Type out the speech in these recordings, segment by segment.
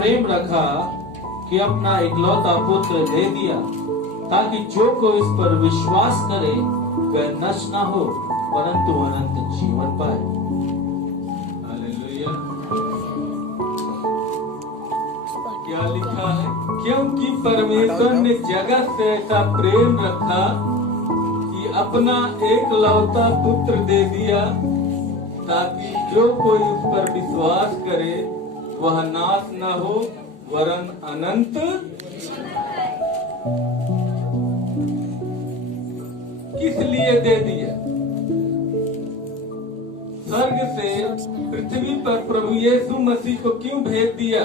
प्रेम रखा कि अपना इकलौता पुत्र दे दिया, ताकि जो कोई इस पर विश्वास करे वह नष्ट ना हो परंतु अनंत जीवन पाए। हालेलुया। क्या लिखा है? क्योंकि परमेश्वर ने जगत से ऐसा प्रेम रखा कि अपना एकलौता पुत्र दे दिया, ताकि जो कोई उस पर विश्वास करे वह नाश न हो वरन अनंत। किस लिए दे दिया? स्वर्ग से पृथ्वी पर प्रभु यीशु मसीह को क्यों भेज दिया?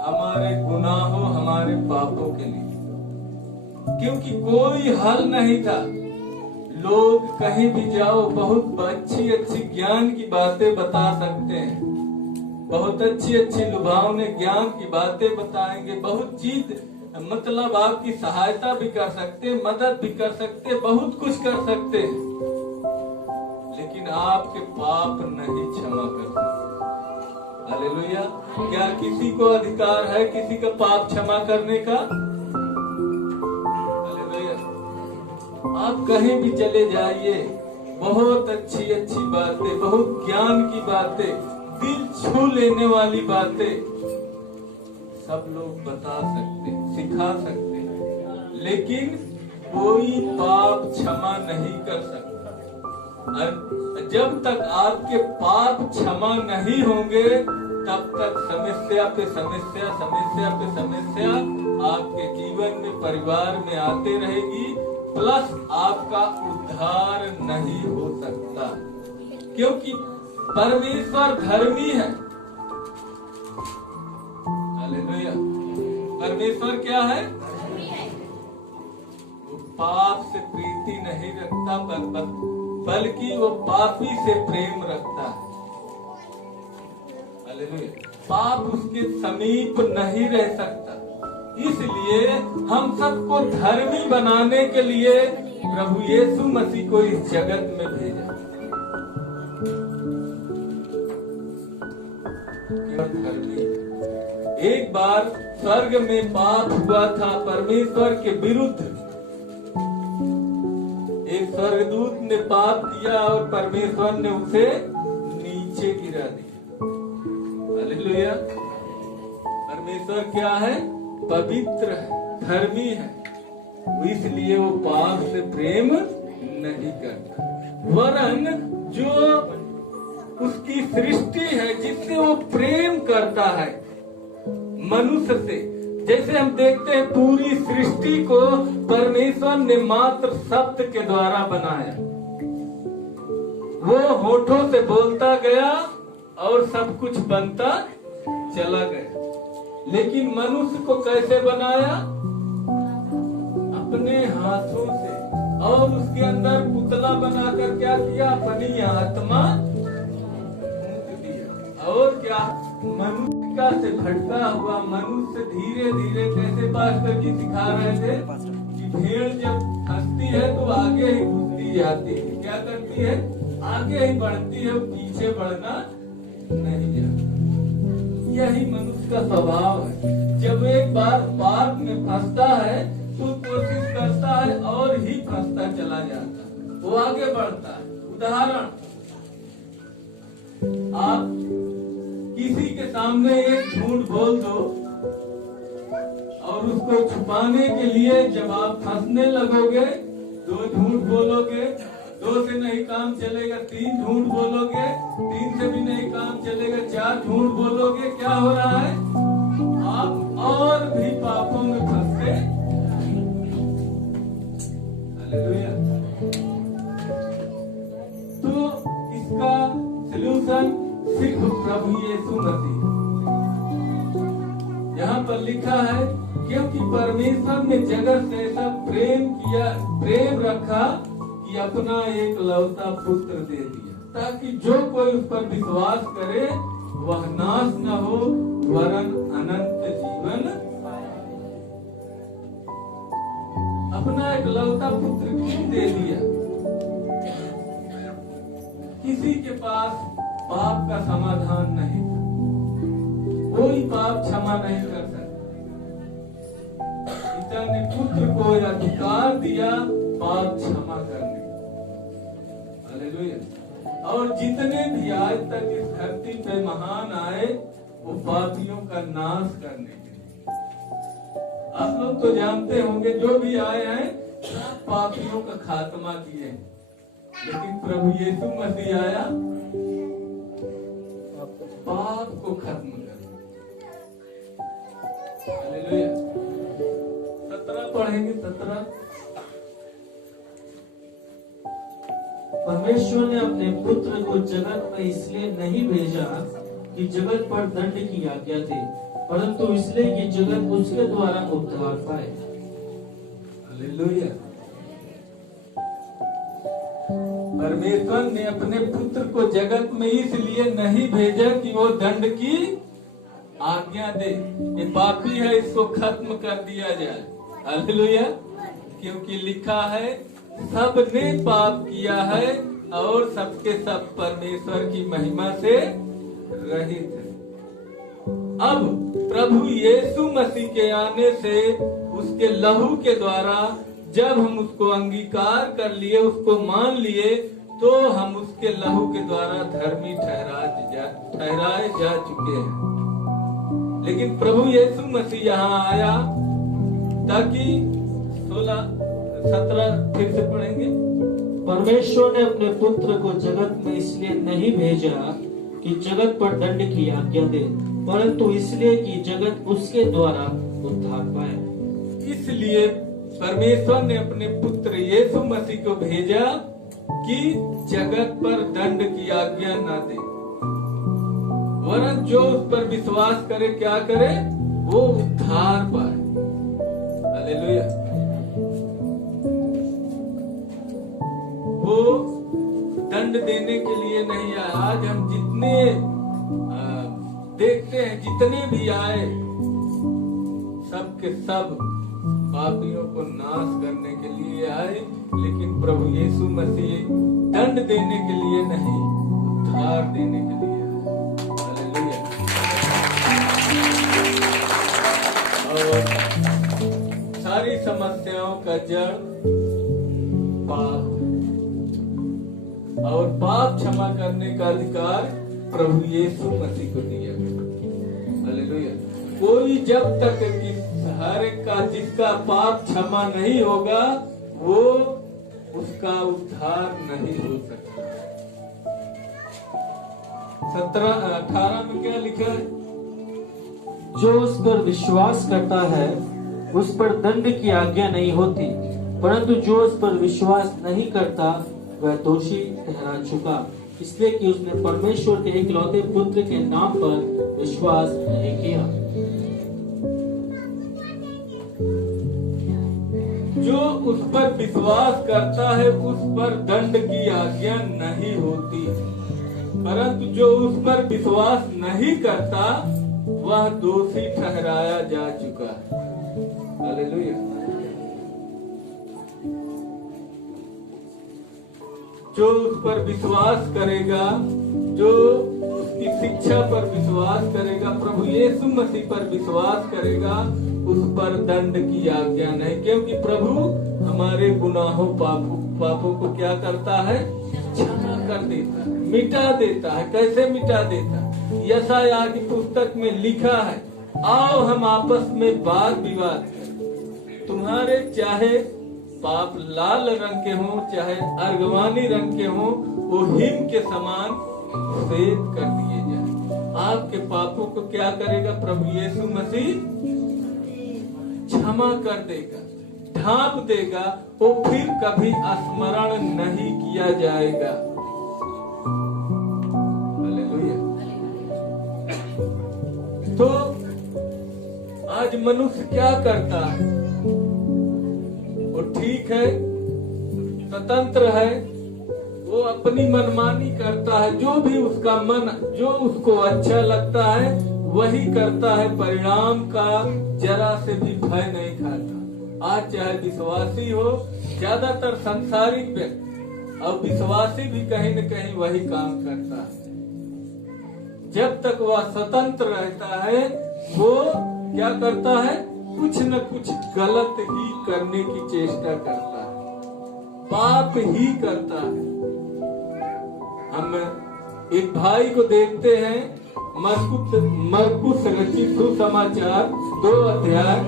हमारे गुनाहों, हमारे पापों के लिए। क्योंकि कोई हल नहीं था। लोग कहीं भी जाओ बहुत अच्छी अच्छी ज्ञान की बातें बता सकते हैं, बहुत अच्छी अच्छी लुभावने ज्ञान की बातें बताएंगे, बहुत चीज मतलब आपकी सहायता भी कर सकते, मदद भी कर सकते, बहुत कुछ कर सकते हैं, लेकिन आपके पाप नहीं क्षमा कर सकते। हालेलुया। क्या किसी को अधिकार है किसी का पाप क्षमा करने का? आप कहीं भी चले जाइए, बहुत अच्छी अच्छी बातें, बहुत ज्ञान की बातें, दिल छू लेने वाली बातें सब लोग बता सकते, सिखा सकते, लेकिन कोई पाप क्षमा नहीं कर सकता। जब तक आपके पाप क्षमा नहीं होंगे तब तक समस्या पे समस्या, समस्या पे समस्या आपके जीवन में, परिवार में आते रहेगी, प्लस आपका उद्धार नहीं हो सकता। क्योंकि परमेश्वर धर्मी है। हालेलुया। परमेश्वर क्या है? वो पाप से प्रीति नहीं रखता, बल्कि वो पापी से प्रेम रखता है। हालेलुया। पाप उसके समीप नहीं रह सकता। इसलिए हम सबको धर्मी बनाने के लिए प्रभु यीशु मसीह को इस जगत में भेजा। एक बार स्वर्ग में पाप हुआ था परमेश्वर के विरुद्ध। एक स्वर्गदूत ने पाप किया और परमेश्वर ने उसे नीचे गिरा दिया। हालेलुया। परमेश्वर क्या है? पवित्र है, धर्मी है, इसलिए वो पाप से प्रेम नहीं करता। वरन जो उसकी सृष्टि है जिससे वो प्रेम करता है, मनुष्य से। जैसे हम देखते हैं पूरी सृष्टि को परमेश्वर ने मात्र शब्द के द्वारा बनाया। वो होठों से बोलता गया और सब कुछ बनता चला गया। लेकिन मनुष्य को कैसे बनाया? अपने हाथों से। और उसके अंदर पुतला बनाकर क्या किया? अपनी आत्मा दिया। और क्या? मनुष्य से भटका हुआ मनुष्य धीरे धीरे, कैसे पास्टर जी सिखा रहे थे कि भेड़ जब फंसती है तो आगे ही घुसती जाती है। क्या करती है? आगे ही बढ़ती है, पीछे बढ़ना नहीं जाती। यही मनुष्य का स्वभाव है। जब एक बार पाप में फंसता है तो कोशिश करता है और ही फंसता चला जाता है, वो आगे बढ़ता है। उदाहरण, आप किसी के सामने एक झूठ बोल दो और उसको छुपाने के लिए जब आप फंसने लगोगे 2 झूठ बोलोगे, 2 से नहीं काम चलेगा, 3 झूठ बोलोगे, 3 से भी नहीं काम चलेगा, 4 झूठ बोलोगे। क्या हो रहा है? आप और भी पापों में फंसते। हालेलुया। तो इसका सलूशन सिर्फ प्रभु यीशु मसीह। यहाँ पर लिखा है क्योंकि परमेश्वर ने जगत से ऐसा प्रेम रखा कि अपना एकलौता पुत्र दे दिया, ताकि जो कोई उस पर विश्वास करे वह नाश न हो वरन अनंत जीवन पाए। अपना एकलौता पुत्र क्यों दे दिया? किसी के पास पाप का समाधान नहीं था। कोई पाप क्षमा नहीं कर सकता। पिता ने पुत्र को अधिकार दिया पाप क्षमा करने। हालेलुया। और जितने भी आज तक इस धरती पे महान आए वो पापियों का नाश करने के लिए। आप लोग तो जानते होंगे जो भी आए हैं सब पापियों का खात्मा किए, लेकिन प्रभु यीशु मसीह आया पाप को खत्म कर। हालेलुया। 17 पढ़ेंगे। 17 परमेश्वर ने अपने पुत्र को जगत में इसलिए नहीं भेजा कि जगत पर दंड की आज्ञा दे, परंतु इसलिए कि जगत उसके द्वारा उद्धार पाए। हालेलुया। परमेश्वर ने अपने पुत्र को जगत में इसलिए नहीं भेजा कि वो दंड की आज्ञा दे, ये पापी है इसको खत्म कर दिया जाए। हालेलुया। क्योंकि लिखा है सबने पाप किया है और सबके सब परमेश्वर की महिमा से रहित है। अब प्रभु यीशु मसीह के आने से उसके लहू के द्वारा जब हम उसको अंगीकार कर लिए, उसको मान लिए, तो हम उसके लहू के द्वारा धर्मी ठहराए जा चुके हैं। लेकिन प्रभु यीशु मसीह यहाँ आया ताकि 16-17 फिर से पढ़ेंगे। परमेश्वर ने अपने पुत्र को जगत में इसलिए नहीं भेजा कि जगत पर दंड की आज्ञा दे, परंतु इसलिए कि जगत उसके द्वारा उद्धार पाए। इसलिए परमेश्वर ने अपने पुत्र यीशु मसीह को भेजा कि जगत पर दंड की आज्ञा न दे, वरन जो उस पर विश्वास करे क्या करे, वो उद्धार पाए। हालेलुया। वो दंड देने के लिए नहीं आया। आज हम जितने देखते हैं, जितने भी आए, सब के सब पापियों को नाश करने के लिए आए, लेकिन प्रभु यीशु मसीह दंड देने के लिए नहीं, उद्धार देने के लिए आए। हालेलुया। और सारी समस्याओं का जड़ पाप है और पाप क्षमा करने का अधिकार प्रभु यीशु मसीह को दिया गया। हालेलुया। कोई जब तक कि हर एक का जिसका पाप क्षमा नहीं होगा वो उसका उद्धार नहीं हो सकता। 17-18 में क्या लिखा है? जो उस पर विश्वास करता है उस पर दंड की आज्ञा नहीं होती, परंतु जो उस पर विश्वास नहीं करता वह दोषी ठहरा चुका, इसलिए कि उसने परमेश्वर के इकलौते पुत्र के नाम पर विश्वास नहीं किया। जो उस पर विश्वास करता है उस पर दंड की आज्ञा नहीं होती, परंतु जो उस पर विश्वास नहीं करता वह दोषी ठहराया जा चुका है। हालेलुया। जो उस पर विश्वास करेगा, जो उसकी शिक्षा पर विश्वास करेगा, प्रभु यीशु मसीह पर विश्वास करेगा, उस पर दंड की आज्ञा नहीं, क्योंकि प्रभु हमारे गुनाहों पापों को क्या करता है? क्षमा कर देता है, मिटा देता है। कैसे मिटा देता है? यशायाह की पुस्तक में लिखा है, आओ हम आपस में वाद विवाद करें, तुम्हारे चाहे पाप लाल रंग के हों चाहे अर्गवानी रंग के हों, वो हिम के समान श्वेत कर दिए जाए। आपके पापों को क्या करेगा? प्रभु यीशु मसीह क्षमा कर देगा, ढांप देगा, वो फिर कभी स्मरण नहीं किया जाएगा। हालेलुया। तो आज मनुष्य क्या करता है? वो ठीक है, स्वतंत्र है, वो अपनी मनमानी करता है, जो भी उसका मन, जो उसको अच्छा लगता है वही करता है, परिणाम का जरा से भी भय नहीं खाता। आज चाहे विश्वासी हो, ज्यादातर संसारिक व्यक्ति और विश्वासी भी कहीं न कहीं वही काम करता है। जब तक वह स्वतंत्र रहता है वो क्या करता है, कुछ न कुछ गलत ही करने की चेष्टा करता है, पाप ही करता है। हम एक भाई को देखते हैं, मरकुस रचित सुसमाचार 2 अध्याय,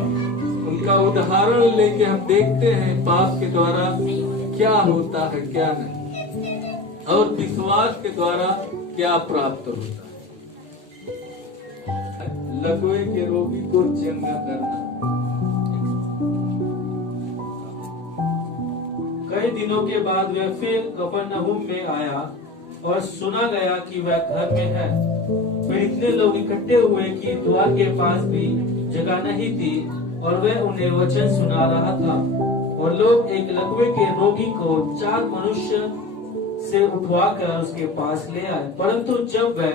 उनका उदाहरण लेके हम देखते हैं पाप के द्वारा क्या होता है क्या नहीं, और विश्वास के द्वारा क्या प्राप्त होता है। लकवे के रोगी को चंगा करना। कई दिनों के बाद वह फिर कफरनहूम में आया और सुना गया कि वह घर में है। फिर इतने लोग इकट्ठे हुए कि द्वार के पास भी जगह नहीं थी और वह उन्हें वचन सुना रहा था। और लोग एक लकवे के रोगी को 4 मनुष्य से उठवाकर उसके पास ले आए, परंतु जब वह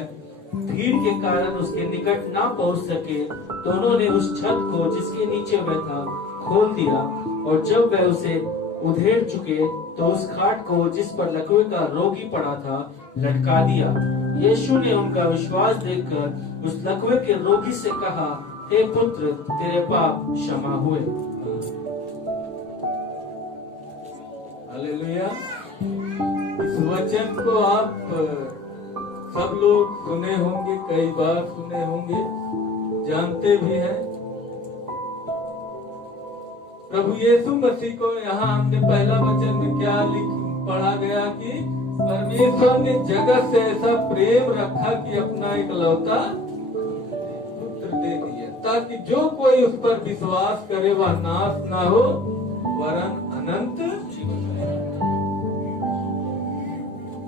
भीड़ के कारण उसके निकट ना पहुंच सके तो उन्होंने उस छत को जिसके नीचे वह था खोल दिया, और जब वह उसे उधेड़ चुके तो उस खाट को जिस पर लकवे का रोगी पड़ा था लटका दिया। यीशु ने उनका विश्वास देखकर उस लकवे के रोगी से कहा, हे पुत्र, तेरे पाप क्षमा हुए। हालेलुया। इस वचन को आप सब लोग सुने होंगे, कई बार सुने होंगे, जानते भी हैं। प्रभु यीशु मसीह को यहाँ हमने पहला वचन में क्या पढ़ा गया कि परमेश्वर ने जगत से ऐसा प्रेम रखा कि अपना इकलौता पुत्र दे दिया, ताकि जो कोई उस पर विश्वास करे वह नाश ना हो वरन अनंत जीवन पाए।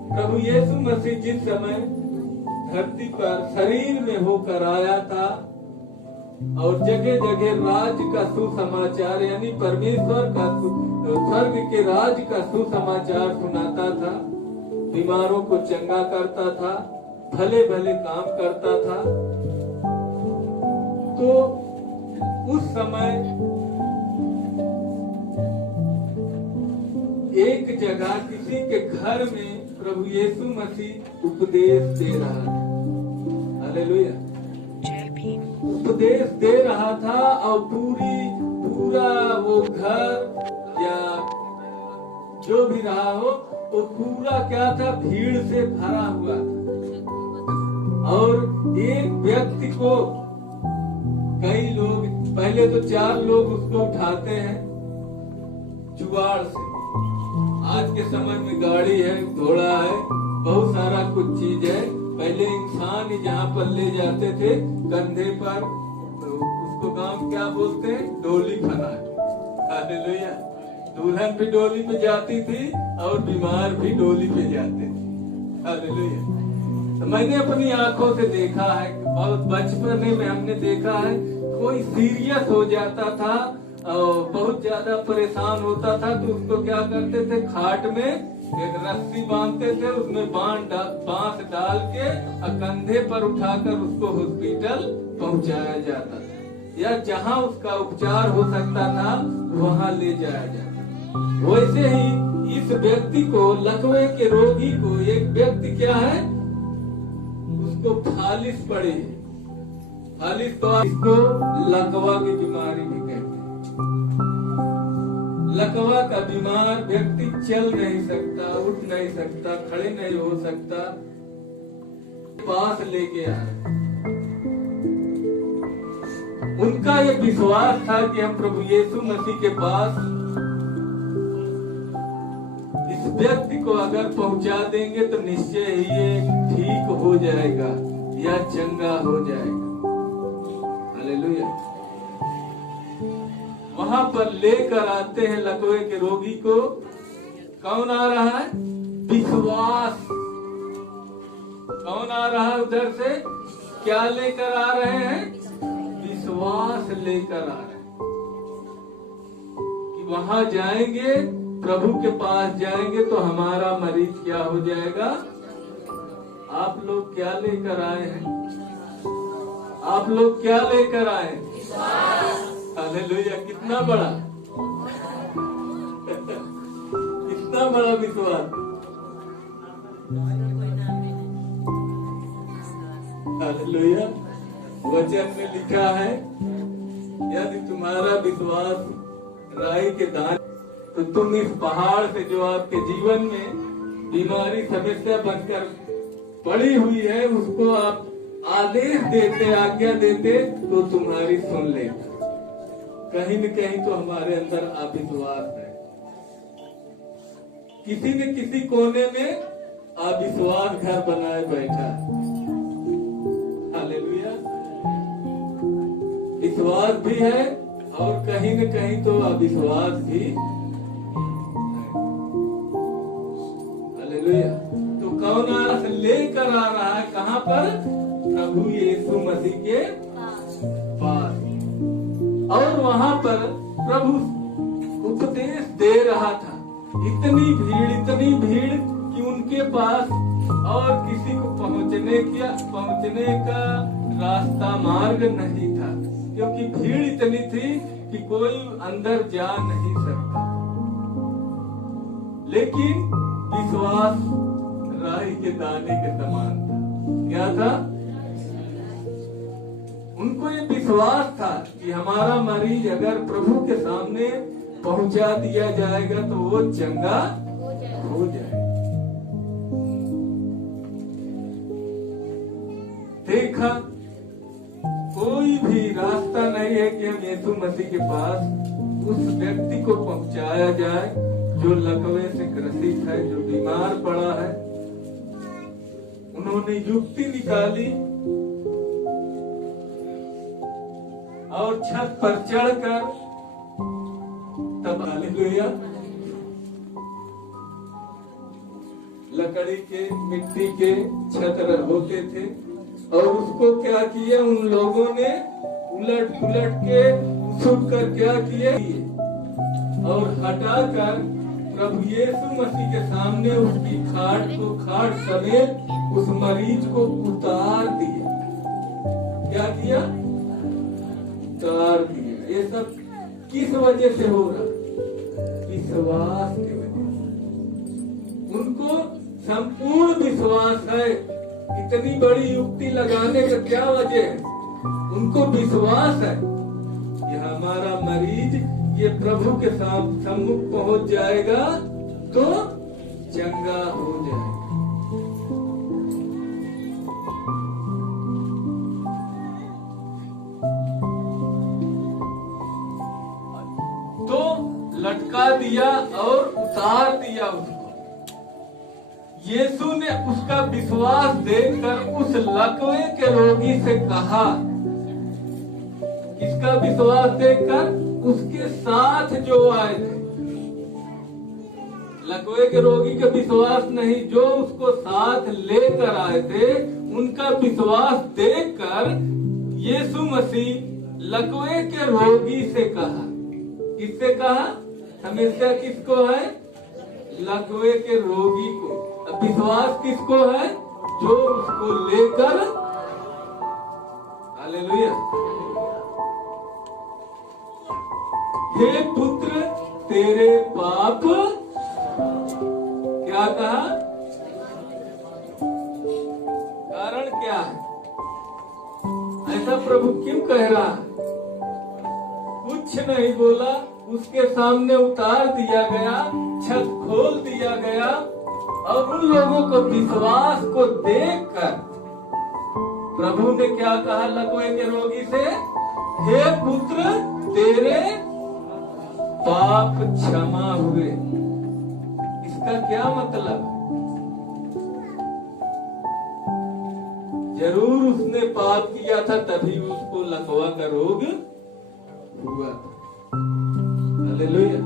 प्रभु यीशु मसीह जिस समय धरती पर शरीर में होकर आया था और जगह जगह राज्य का सुसमाचार यानी परमेश्वर का स्वर्ग के राज्य का सुसमाचार सुनाता था, बीमारों को चंगा करता था, भले भले काम करता था, तो उस समय एक जगह किसी के घर में प्रभु यीशु मसीह उपदेश दे रहा था। हालेलुया। उपदेश दे रहा था और पूरा वो घर या जो भी रहा हो वो पूरा क्या था, भीड़ से भरा हुआ था। और एक व्यक्ति को कई लोग, पहले तो 4 लोग उसको उठाते हैं जुगाड़ से। आज के समय में गाड़ी है, घोड़ा है, बहुत सारा कुछ चीज है। पहले इंसान ही जहाँ पर ले जाते थे कंधे पर, तो उसको गांव क्या बोलते हैं, डोली फना। हालेलुया। दुल्हन भी डोली पे जाती थी और बीमार भी डोली पे जाते थे। हालेलुया। तो मैंने अपनी आंखों से देखा है, बहुत बचपन में हमने देखा है, कोई सीरियस हो जाता था और बहुत ज्यादा परेशान होता था तो उसको क्या करते थे, खाट में एक रस्सी बांधते थे, उसमें बांस डाल के कंधे पर उठाकर उसको हॉस्पिटल पहुंचाया जाता था, या जहां उसका उपचार हो सकता था वहां ले जाया जाता। वैसे ही इस व्यक्ति को, लकवे के रोगी को, एक व्यक्ति क्या है, उसको फालिस पड़ी। फालिस तो इसको लकवा की बीमारी भी कहते हैं। लकवा का बीमार व्यक्ति चल नहीं सकता, उठ नहीं सकता, खड़े नहीं हो सकता, पास लेके आए। उनका ये विश्वास था कि हम प्रभु यीशु मसीह के पास इस व्यक्ति को अगर पहुंचा देंगे तो निश्चय ही ये ठीक हो जाएगा या चंगा हो जाएगा। हालेलुया। वहां पर लेकर आते हैं लकवे के रोगी को। कौन आ रहा है? विश्वास। कौन आ रहा है उधर से? क्या लेकर आ रहे हैं? विश्वास लेकर आ रहे हैं कि वहां जाएंगे, प्रभु के पास जाएंगे तो हमारा मरीज क्या हो जाएगा। आप लोग क्या लेकर आए हैं? आप लोग क्या लेकर आए हैं? हालेलुया। कितना बड़ा कितना बड़ा विश्वास। हालेलुया। वचन में लिखा है, यदि तुम्हारा विश्वास राई के दाने, तो तुम इस पहाड़ से जो आपके जीवन में बीमारी समस्या बनकर पड़ी हुई है, उसको आप आदेश देते, आज्ञा देते, तो तुम्हारी सुन लेगा। कहीं न कहीं तो हमारे अंदर अविश्वास है, किसी न किसी कोने में अविश्वास घर बनाए बैठा है। हालेलुया। विश्वास भी है और कहीं न कहीं तो अविश्वास भी है। हालेलुया। तो कौन आस लेकर आ रहा है? कहाँ पर? प्रभु यीशु मसीह के पास। और वहां पर प्रभु उपदेश दे रहा था। इतनी भीड़ कि उनके पास और किसी को पहुंचने का रास्ता मार्ग नहीं था, क्योंकि भीड़ इतनी थी कि कोई अंदर जा नहीं सकता। लेकिन विश्वास राई के दाने के समान था। क्या था? उनको ये विश्वास था कि हमारा मरीज अगर प्रभु के सामने पहुंचा दिया जाएगा तो वो चंगा हो जाएगा। देखा, कोई भी रास्ता नहीं है कि हम यीशु मसीह के पास उस व्यक्ति को पहुंचाया जाए जो लकवे से ग्रसित है, जो बीमार पड़ा है। उन्होंने युक्ति निकाली और छत पर चढ़कर, तब हालेलुया, लकड़ी के मिट्टी के छत होते थे और उसको क्या किया उन लोगों ने? उलट पुलट के छुप कर क्या किए और हटाकर प्रभु यीशु मसीह के सामने उसकी खाट समेत उस मरीज को उतार दिया। क्या किया? उतार दिया। ये सब किस वजह से हो रहा? विश्वास की वजह से। उनको संपूर्ण विश्वास है। इतनी बड़ी युक्ति लगाने का क्या वजह है? उनको विश्वास है कि हमारा मरीज ये प्रभु के सम्मुख पहुंच जाएगा तो चंगा हो जाएगा। तो लटका दिया और उतार दिया उसको। यीशु ने उसका विश्वास देखकर उस लकवे के रोगी से कहा, इसका विश्वास देखकर उसके साथ जो आए थे, लकवे के रोगी का विश्वास नहीं, जो उसको साथ लेकर आए थे, उनका विश्वास देखकर यीशु मसीह लकवे के रोगी से कहा। किससे कहा? समस्या किसको है? लकवे के रोगी को। विश्वास किसको है? जो उसको लेकर, हालेलुया, हे पुत्र तेरे पाप, क्या कहा? कारण क्या है? ऐसा प्रभु क्यों कह रहा है? कुछ नहीं बोला, उसके सामने उतार दिया गया, छत खोल दिया गया और उन लोगों को विश्वास को देखकर प्रभु ने क्या कहा लकवे के रोगी से? हे पुत्र तेरे पाप क्षमा हुए। इसका क्या मतलब? जरूर उसने पाप किया था, तभी उसको लकवा का रोग हुआ। हालेलुया।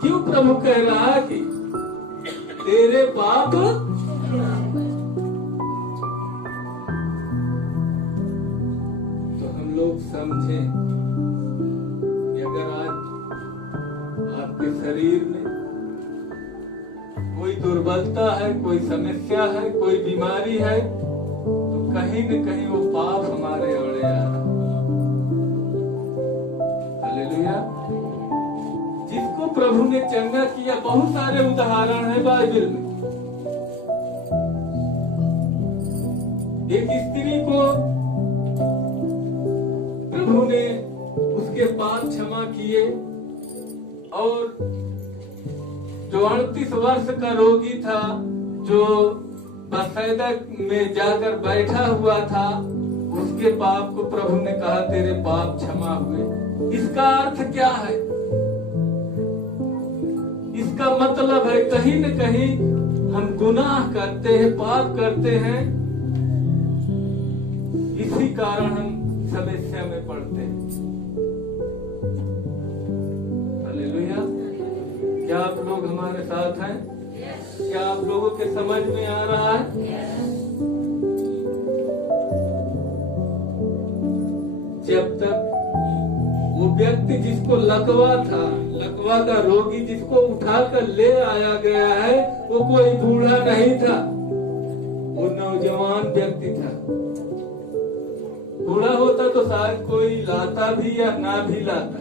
क्यों प्रभु कह रहा है कि तेरे पाप? तो हम लोग समझें कि अगर आज आपके शरीर में कोई दुर्बलता है, कोई समस्या है, कोई बीमारी है, तो कहीं न कहीं वो पाप हमारे ओर आ रहा है। हालेलुया। जिसको प्रभु ने चंगा किया, बहुत सारे उदाहरण है बाइबल में। एक स्त्री को प्रभु ने उसके पाप क्षमा किए, और जो 38 वर्ष का रोगी था, जो बसैदा में जाकर बैठा हुआ था, उसके पाप को प्रभु ने कहा तेरे पाप क्षमा हुए। इसका अर्थ क्या है? इसका मतलब है कहीं न कहीं हम गुनाह करते हैं, पाप करते हैं, इसी कारण हम समस्या में पड़ते हैं। हालेलुया। क्या आप लोग हमारे साथ हैं? क्या आप लोगों के समझ में आ रहा है? जब तक वो व्यक्ति जिसको लकवा था, लकवा का रोगी जिसको उठाकर ले आया गया है, वो कोई बूढ़ा नहीं था, वो नौजवान व्यक्ति था। बूढ़ा होता तो शायद कोई लाता भी या ना भी लाता।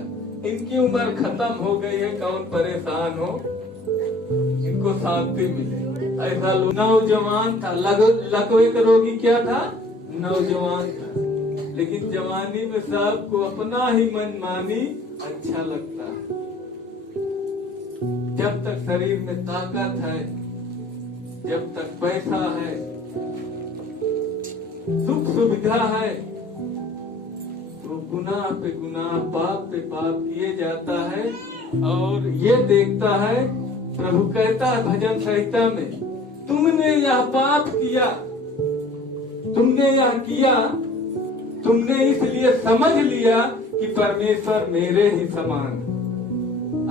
इनकी उम्र खत्म हो गई है, कौन परेशान हो, इनको शांति मिले, ऐसा नौजवान था। लकवे का रोगी क्या था? नौजवान था। लेकिन जवानी में सबको अपना ही मनमानी अच्छा लगता है। जब तक शरीर में ताकत है, जब तक पैसा है, सुख सुविधा है, तो गुनाह पे गुनाह, पाप पे पाप किए जाता है। और ये देखता है, प्रभु कहता है भजन संहिता में, तुमने यह पाप किया, तुमने यह किया, तुमने इसलिए समझ लिया कि परमेश्वर मेरे ही समान।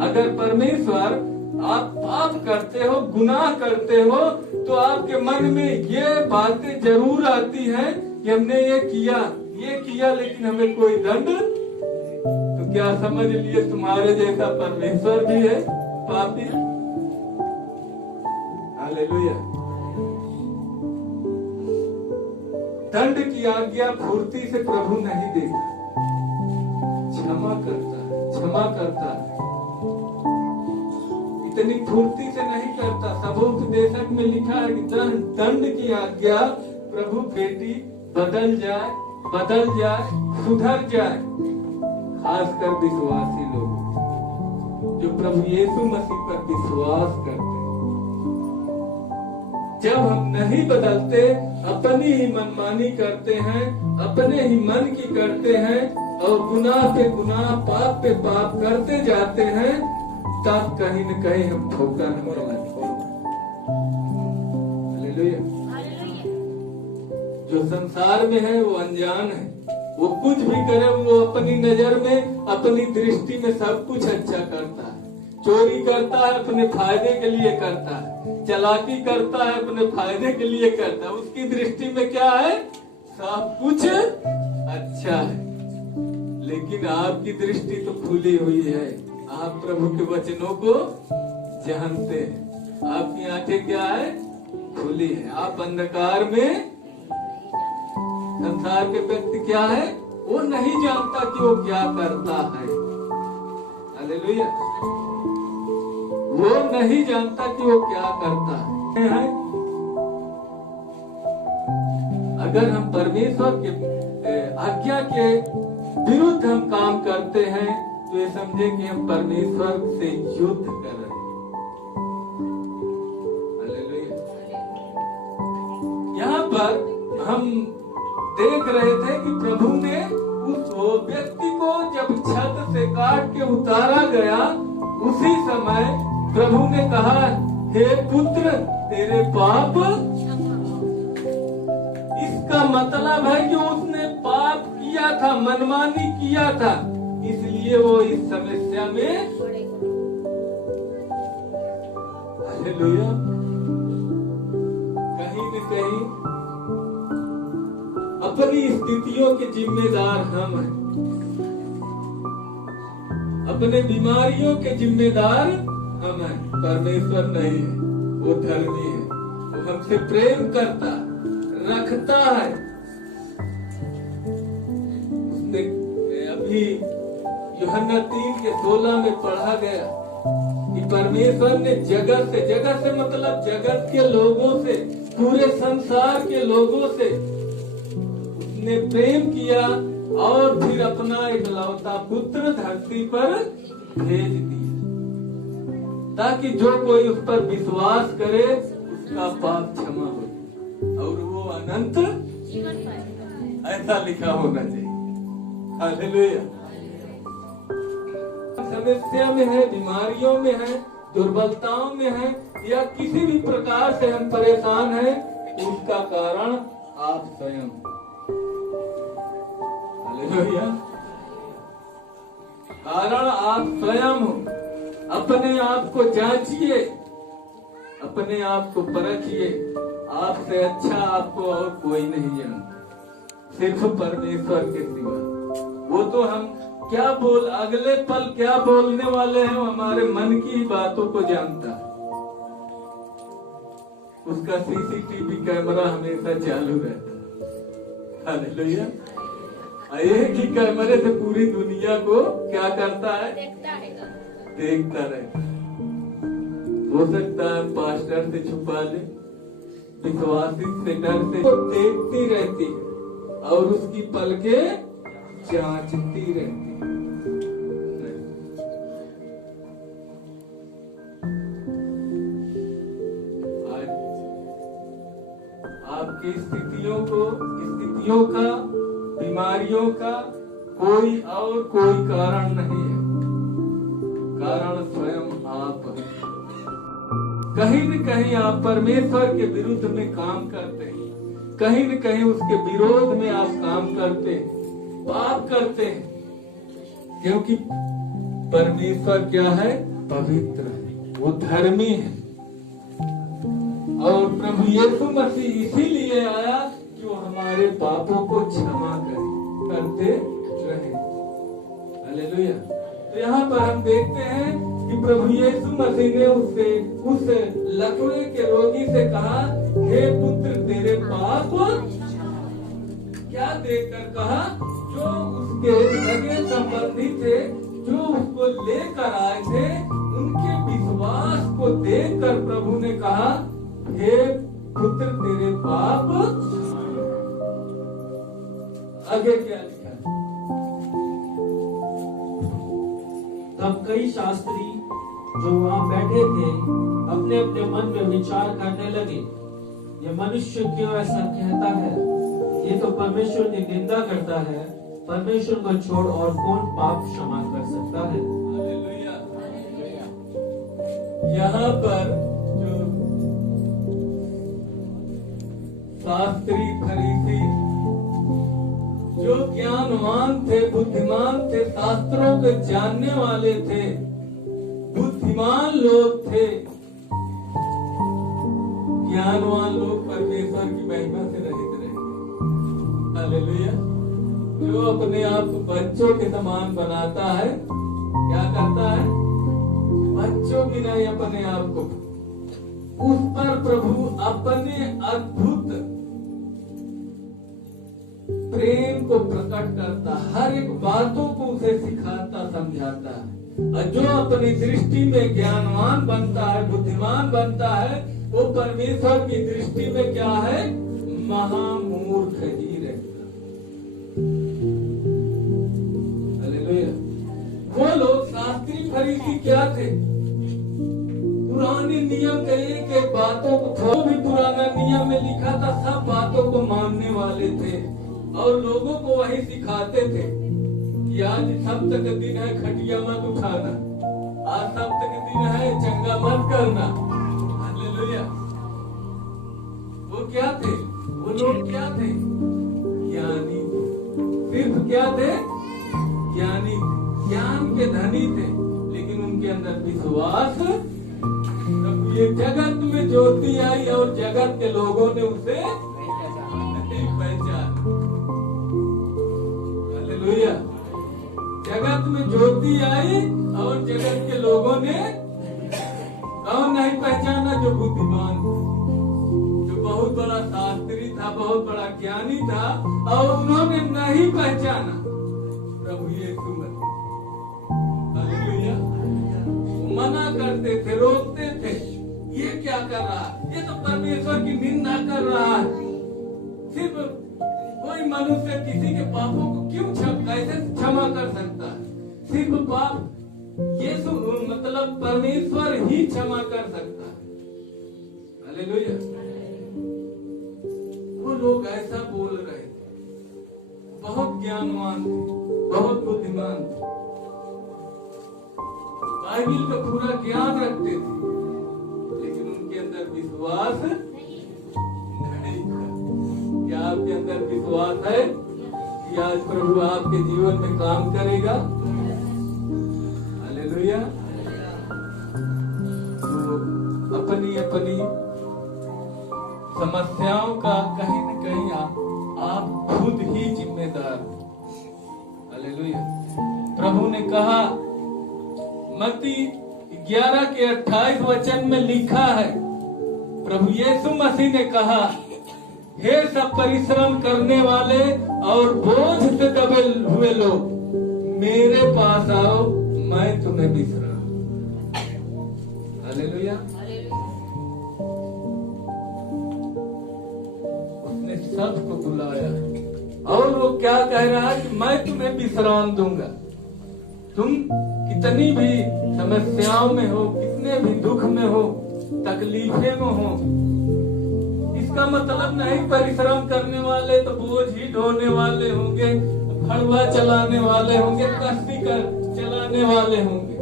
अगर परमेश्वर, आप पाप करते हो, गुनाह करते हो, तो आपके मन में ये बातें जरूर आती हैं कि हमने ये किया, लेकिन हमें कोई दंड। तो क्या समझ लिए तुम्हारे जैसा परमेश्वर भी है पापी? हालेलुया। दंड की आज्ञा फुर्ती से प्रभु नहीं देता, क्षमा करता है। इतनी फुर्ती से नहीं करता। सबोपदेशक में लिखा है कि दंड की आज्ञा प्रभु बेटी बदल जाए, सुधर जाए। खासकर विश्वासी लोग जो प्रभु यीशु मसीह पर विश्वास करते हैं। जब हम नहीं बदलते, अपनी ही मनमानी करते हैं, अपने ही मन की करते हैं, और गुनाह पे गुनाह, पाप पे पाप करते जाते हैं, तब कहीं न कहीं हम ठोकर हमें लगते हैं। हालेलुया। जो संसार में है वो अनजान है, वो कुछ भी करे, वो अपनी नजर में, अपनी दृष्टि में सब कुछ अच्छा करता है। चोरी करता है अपने फायदे के लिए करता है, चालाकी करता है अपने फायदे के लिए करता है। उसकी दृष्टि में क्या है? सब कुछ अच्छा है। लेकिन आपकी दृष्टि तो खुली हुई है, आप प्रभु के वचनों को जानते हैं। आपकी आंखें क्या है? खुली है। आप अंधकार में, संसार के व्यक्ति क्या है? वो नहीं जानता कि वो क्या करता है। हालेलुया। वो नहीं जानता कि वो क्या करता है। अगर हम परमेश्वर के आज्ञा के विरुद्ध हम काम करते हैं, तो ये समझे कि हम परमेश्वर से युद्ध कर रहे हैं। हालेलुया। यहाँ पर हम देख रहे थे कि प्रभु ने उस व्यक्ति को जब छत से काट के उतारा गया, उसी समय प्रभु ने कहा, हे पुत्र, तेरे पाप। इसका मतलब है कि उसने पाप किया था, मनमानी किया था, इसलिए वो इस समस्या में। हालेलुया। कहीं न कहीं अपनी स्थितियों के जिम्मेदार हम हैं, अपने बीमारियों के जिम्मेदार हम हैं। परमेश्वर नहीं है, वो धर्मी है, वो हमसे प्रेम करता, रखता है। उसने अभी यूहन्ना 3:16 में पढ़ा गया कि परमेश्वर ने जगत से मतलब जगत के लोगों से, पूरे संसार के लोगों से उसने प्रेम किया और फिर अपना इकलौता पुत्र धरती पर भेज दिया, ताकि जो कोई उस पर विश्वास करे उसका पाप क्षमा हो और वो अनंत जीवन पाएगा। ऐसा लिखा होना चाहिए। हालेलुया। समस्या में है, बीमारियों में है, दुर्बलताओं में है, या किसी भी प्रकार से हम परेशान हैं, उसका कारण आप स्वयं। हालेलुया। कारण आप स्वयं हो। अपने आप को जांचिए, अपने आप को परखिए। आपसे अच्छा आपको और कोई नहीं जानता, सिर्फ परमेश्वर के सिवा। वो तो हम क्या अगले पल क्या बोलने वाले हैं, हमारे मन की ही बातों को जानता है। उसका सीसीटीवी कैमरा हमेशा चालू रहता है। हालेलुया। एक ही कैमरे से पूरी दुनिया को क्या करता है, देखता रहता है। हो सकता है पास्टर से छुपा ले, विश्वासी से डर से, वो देखती रहती है और उसकी पलकें जांचती रहती। आज आपकी स्थितियों का, बीमारियों का कोई और कोई कारण नहीं है, कारण स्वयं आप हैं। कहीं न कहीं आप परमेश्वर के विरुद्ध में काम करते हैं, कहीं न कहीं उसके विरोध में आप काम करते हैं, पाप करते हैं, क्योंकि परमेश्वर क्या है, पवित्र है, वो धर्मी है। और प्रभु यीशु मसीह इसीलिए आया कि वो हमारे पापों को क्षमा करते रहे। हालेलुया। तो यहाँ पर हम देखते हैं कि प्रभु यीशु मसीह ने उस लकवे के रोगी से कहा, हे पुत्र तेरे पाप क्या देखकर कहा, जो उसके सगे संबंधी थे, जो उसको लेकर आए थे, उनके विश्वास को देखकर प्रभु ने कहा, हे पुत्र तेरे पाप। आगे क्या लिखा है? तब कई शास्त्री जो वहां बैठे थे अपने अपने मन में विचार करने लगे, ये मनुष्य क्यों ऐसा कहता है, ये तो परमेश्वर की निंदा करता है, परमेश्वर को छोड़ और कौन पाप क्षमा कर सकता है। हालेलुया। यहाँ पर जो शास्त्री फरीसी जो ज्ञानवान थे, बुद्धिमान थे, शास्त्रों के जानने वाले थे, बुद्धिमान लोग थे, ज्ञानवान लोग परमेश्वर की महिमा से रहित रहे। हालेलुया। जो अपने आप को बच्चों के समान बनाता है, क्या करता है, बच्चों की नहीं अपने आप को, उस पर प्रभु अपने अद्भुत प्रेम को प्रकट करता, हर एक बातों को उसे सिखाता, समझाता है। और जो अपनी दृष्टि में ज्ञानवान बनता है, बुद्धिमान बनता है, वो परमेश्वर की दृष्टि में क्या है, महामूर्ख ही रहता। हालेलुया। वो लोग शास्त्री फरीसी क्या थे, पुराने नियम के एक बातों को, जो भी पुराना नियम में लिखा था सब बातों को मानने वाले थे और लोगों को वही सिखाते थे कि आज सप्तक का दिन है, खटिया मत उठाना, आज सप्तक का दिन है, चंगा मत करना। हालेलुया। वो क्या थे, वो लोग क्या थे, ज्ञानी थे, सिर्फ क्या थे, ज्ञानी, ज्ञान के धनी थे, लेकिन उनके अंदर विश्वास। तब ये जगत में ज्योति आई और जगत के लोगों ने उसे नहीं पहचाना। हालेलुया। जगत में ज्योति आई और जगत के लोगों ने कौन नहीं पहचाना, जो बुद्धिमान था, जो बहुत बड़ा शास्त्री था, बहुत बड़ा ज्ञानी था, और उन्होंने नहीं पहचाना प्रभु यीशु मसीह। हालेलुया। मना करते थे, रोकते थे, ये क्या कर रहा है, ये तो परमेश्वर की निंदा कर रहा है। सिर्फ कोई कोई मनुष्य किसी के पापों को क्यों कैसे क्षमा कर सकता है? सिर्फ पाप यीशु मतलब परमेश्वर ही क्षमा कर सकता है। हालेलुया। वो लोग ऐसा बोल रहे थे, बहुत ज्ञानवान थे, बहुत बुद्धिमान थे, बाइबिल का पूरा ज्ञान रखते थे, लेकिन उनके अंदर विश्वास नहीं था। क्या आपके अंदर विश्वास है कि आज प्रभु आपके जीवन में काम करेगा? हालेलुया। तो अपनी अपनी समस्याओं का कहीं न कहीं आप खुद ही जिम्मेदार हो। हालेलुया। प्रभु ने कहा, मत्ती 11 के 28 वचन में लिखा है, प्रभु यीशु मसीह ने कहा, हे सब परिश्रम करने वाले और बोझ से दबे हुए लोग, मेरे पास आओ, मैं तुम्हें विश्राम। हालेलुया। उसने सबको बुलाया और वो क्या कह रहा है कि मैं तुम्हें विश्राम दूंगा। तुम कितनी भी समस्याओं में हो, कितने भी दुख में हो, तकलीफे में हो, इसका मतलब नहीं परिश्रम करने वाले तो बोझ ही ढोने वाले होंगे, फड़वा चलाने वाले होंगे, कश्ती चलाने वाले होंगे।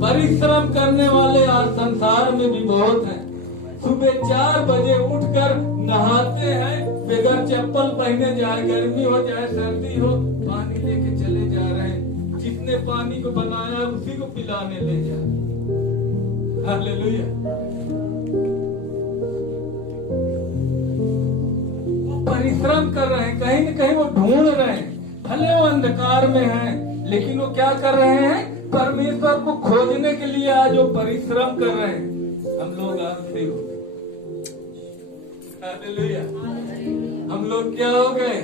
परिश्रम करने वाले आज संसार में भी बहुत हैं। सुबह 4 बजे उठकर नहाते हैं, बगैर चप्पल पहने, जाए गर्मी हो जाए सर्दी हो, पानी लेके चले जा रहे हैं। जितने पानी को बनाया उसी को पिलाने ले जा। हालेलुया। वो परिश्रम कर रहे हैं, कहीं न कहीं वो ढूंढ रहे हैं, भले वो अंधकार में हैं, लेकिन वो क्या कर रहे हैं? परमेश्वर को खोजने के लिए आज वो परिश्रम कर रहे हैं। हम लोग आलसी हो गए। हालेलुया। हम लोग क्या हो गए?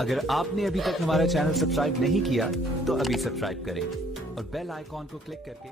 अगर आपने अभी तक हमारा चैनल सब्सक्राइब नहीं किया तो अभी सब्सक्राइब करें और बेल आइकॉन को क्लिक करके